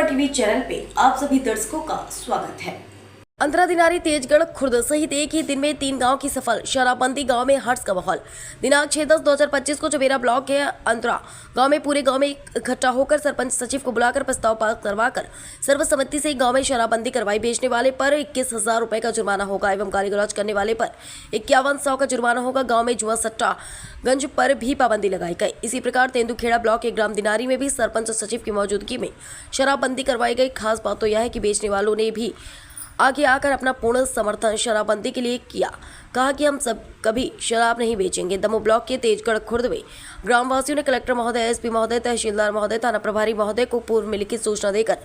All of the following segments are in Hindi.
सुपर टीवी चैनल पे आप सभी दर्शकों का स्वागत है। अंतरादिनारी तेजगढ़ खुर्द सहित एक ही दिन में 3 गांव की सफल शराबबंदी। गांव में हर्ष का माहौल। दिनांक 6/10/2025 को चबेरा ब्लॉक के अंतरा गांव में पूरे गांव में इकट्ठा होकर सरपंच सचिव को बुलाकर प्रस्ताव पास करवाकर सर्वसम्मति से गांव में शराबबंदी करवाई। बेचने वाले पर 21,000 रुपए का जुर्माना होगा एवं गाली गलौज करने वाले पर 5100 का जुर्माना होगा। गाँव में जुआ सट्टा गंज पर भी पाबंदी लगाई गई। इसी प्रकार तेंदुखेड़ा ब्लॉक के ग्राम दिनारी में भी सरपंच सचिव की मौजूदगी में शराबबंदी करवाई गई। खास बात तो यह है कि बेचने वालों ने भी आगे आकर अपना पूर्ण समर्थन शराबबंदी के लिए किया। कहा कि हम सब कभी शराब नहीं बेचेंगे। दमोह ब्लॉक के तेजगढ़ खुर्द में ग्रामवासियों ने कलेक्टर महोदय, एसपी महोदय, तहसीलदार महोदय, थाना प्रभारी महोदय को पूर्व में लिखित सूचना देकर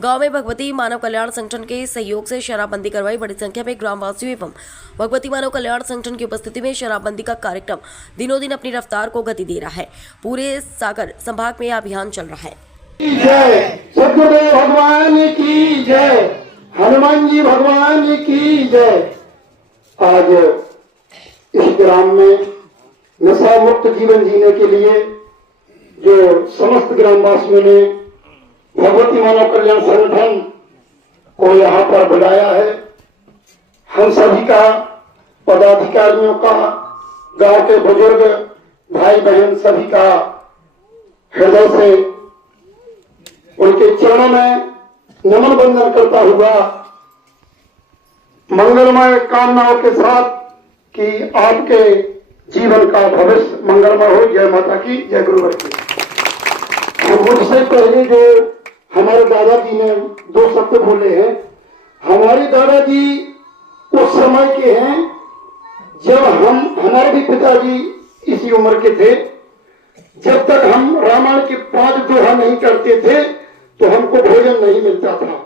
गांव में भगवती मानव कल्याण संगठन के सहयोग से शराबबंदी करवाई। बड़ी संख्या में ग्रामवासियों एवं भगवती मानव कल्याण संगठन की उपस्थिति में शराबबंदी का कार्यक्रम दिनों दिन अपनी रफ्तार को गति दे रहा है। पूरे सागर संभाग में यह अभियान चल रहा है। हनुमान जी भगवान की जय। आज इस ग्राम में नशा मुक्त जीवन जीने के लिए जो समस्त ग्रामवासियों ने भगवती मानव कल्याण संगठन को यहाँ पर बुलाया है, हम सभी का, पदाधिकारियों का, गांव के बुजुर्ग भाई बहन सभी का हृदय से उनके चरणों में नमन बंदन करता हुआ मंगलमय कामनाओं के साथ कि आपके जीवन का भविष्य मंगलमय हो। जय माता की, जय गुरुवर की। मुझसे पहले जो हमारे दादाजी ने 2 शब्द बोले हैं, हमारे दादाजी उस समय के हैं जब हमारे भी पिताजी इसी उम्र के थे। जब तक हम रामायण के 5 दोहा नहीं करते थे तो हमको भोजन नहीं मिलता था।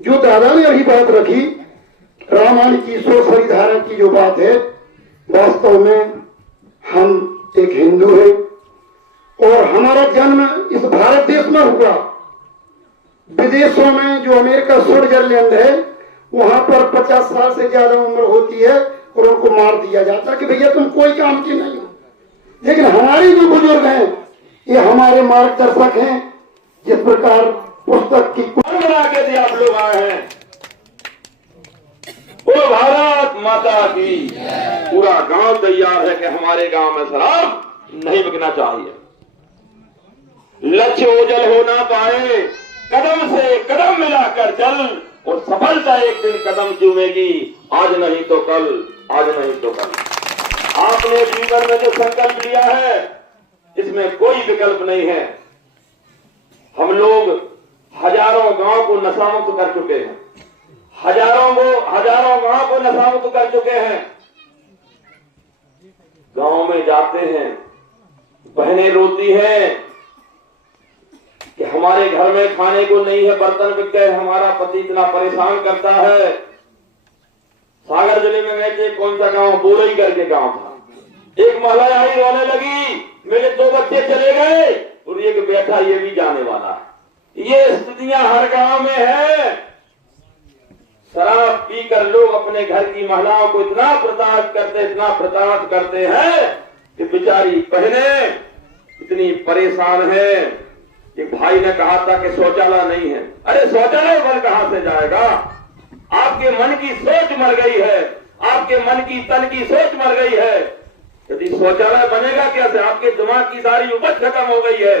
जो दादा ने अभी बात रखी, रामायण की 100 सरिधारण की जो बात है, वास्तव में हम एक हिंदू है और हमारा जन्म इस भारत देश में हुआ। विदेशों में जो अमेरिका, स्विट्जरलैंड है, वहां पर 50 साल से ज्यादा उम्र होती है और उनको मार दिया जाता है कि भैया तुम कोई काम के नहीं हो। लेकिन हमारे जो बुजुर्ग हैं, ये हमारे मार्गदर्शक हैं। जिस प्रकार पुस्तक की बना के दिया आप लोग आए हैं, वो भारत माता की। पूरा गांव तैयार है कि हमारे गांव में शराब नहीं बिकना चाहिए। लक्ष्य ओझल हो ना पाए, कदम से कदम मिलाकर चल और सफलता एक दिन कदम चूमेगी। आज नहीं तो कल, आज नहीं तो कल। आपने जीवन में जो संकल्प लिया है, इसमें कोई विकल्प नहीं है। हम लोग हजारों गांव को नशा मुक्त कर चुके हैं, हजारों गांव को नशा मुक्त कर चुके हैं। गांव में जाते हैं, बहनें रोती हैं कि हमारे घर में खाने को नहीं है, बर्तन बिक गए, हमारा पति इतना परेशान करता है। सागर जिले में गए थे, कौन सा गांव, बोरई करके गांव था। एक महिला आई रोने लगी, मेरे 2 बच्चे चले गए और एक बेटा ये भी जाने वाला है। ये स्थितियां हर गांव में है। शराब पीकर लोग अपने घर की महिलाओं को इतना प्रताड़ित करते हैं कि बेचारी बहनें इतनी परेशान है। एक भाई ने कहा था कि शौचालय नहीं है। अरे शौचालय बल कहां से जाएगा? आपके मन की सोच मर गई है, आपके मन की तन की सोच मर गई है। यदि शौचालय बनेगा कैसे? आपके दिमाग की सारी उपज खत्म हो गई है।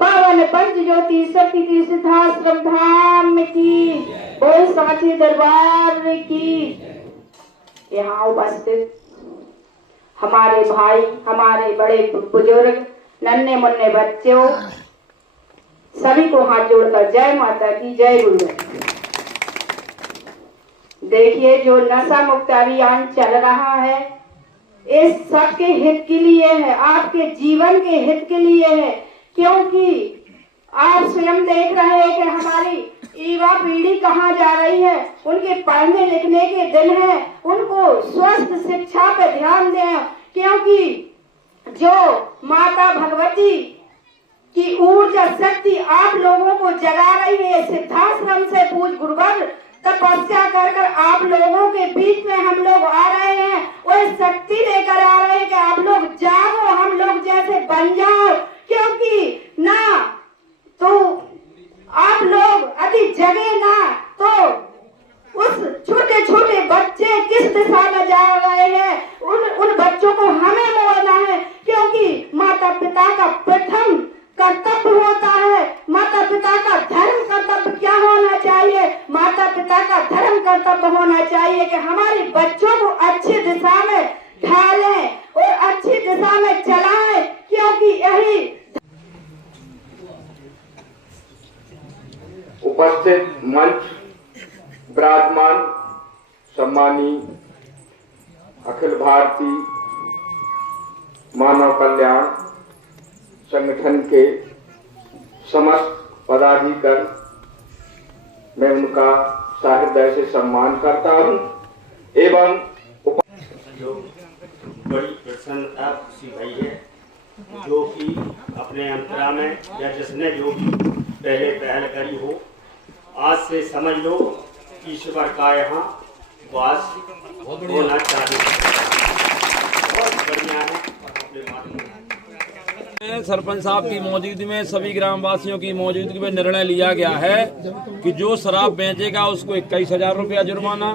पावन पंच ज्योति शक्ति सिद्धाश्रम धाम की, बोल सांची दरबार की। यहाँ उपस्थित हमारे भाई, हमारे बड़े बुजुर्ग, नन्हे मुन्ने बच्चों, सभी को हाथ जोड़कर जय माता की, जय गुरुदेव। देखिए, जो नशा मुक्त अभियान चल रहा है, इस सबके हित के लिए है, आपके जीवन के हित के लिए है। क्योंकि आप स्वयं देख रहे हैं कि हमारी युवा पीढ़ी कहाँ जा रही है। उनके पढ़ने लिखने के दिन है, उनको स्वस्थ शिक्षा पे ध्यान दें। क्योंकि जो माता भगवती की ऊर्जा शक्ति आप लोगों को जगा रही है, सिद्धाश्रम से पूज गुरुवर तपस्या कर कर आप लोगों के बीच में हम लोग आ रहे हैं। वो शक्ति लेकर आ रहे हैं कि आप लोग जाओ, हम लोग जैसे बन जाओ। क्योंकि ना तो धर्म कर्तव्य क्या होना चाहिए, माता पिता का धर्म कर्तव्य होना चाहिए कि हमारे बच्चों को अच्छी दिशा में ढालें और अच्छी दिशा में चलाएं, क्योंकि यही उपस्थित मंच विराजमान सम्मानी अखिल भारतीय मानव कल्याण संगठन के समस्त पदाधिकारी, मैं उनका सहृदय से सम्मान करता हूं एवं जो बड़ी प्रसन्नता खुशी भई है, जो कि अपने अंतरा में या जिसने जो भी पहले पहल करी हो, आज से समझ लो ईश्वर का यहाँ वास होना चाहिए। बहुत बढ़िया है। अपने माध्यम सरपंच साहब की मौजूदगी में, सभी ग्रामवासियों की मौजूदगी में निर्णय लिया गया है कि जो शराब बेचेगा उसको 21,000 रुपया जुर्माना,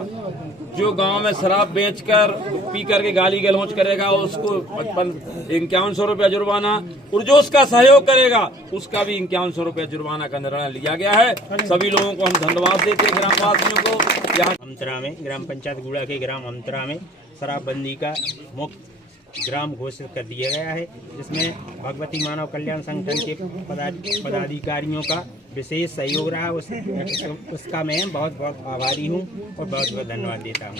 जो गांव में शराब बेचकर पी करके गाली गलौज करेगा उसको 51,000 रुपया जुर्माना, और जो उसका सहयोग करेगा उसका भी 51,000 रुपया जुर्माना का निर्णय लिया गया है। सभी लोगों को हम धन्यवाद देते हैं, ग्रामवासियों को। यहाँ अमतरा में ग्राम पंचायत गुड़ा के ग्राम अमतरा में शराबबंदी का मुक्त ग्राम घोषित कर दिया गया है, जिसमें भगवती मानव कल्याण संगठन के पदाधिकारियों का विशेष सहयोग रहा। उसका मैं बहुत बहुत आभारी हूँ और बहुत बहुत धन्यवाद देता हूँ।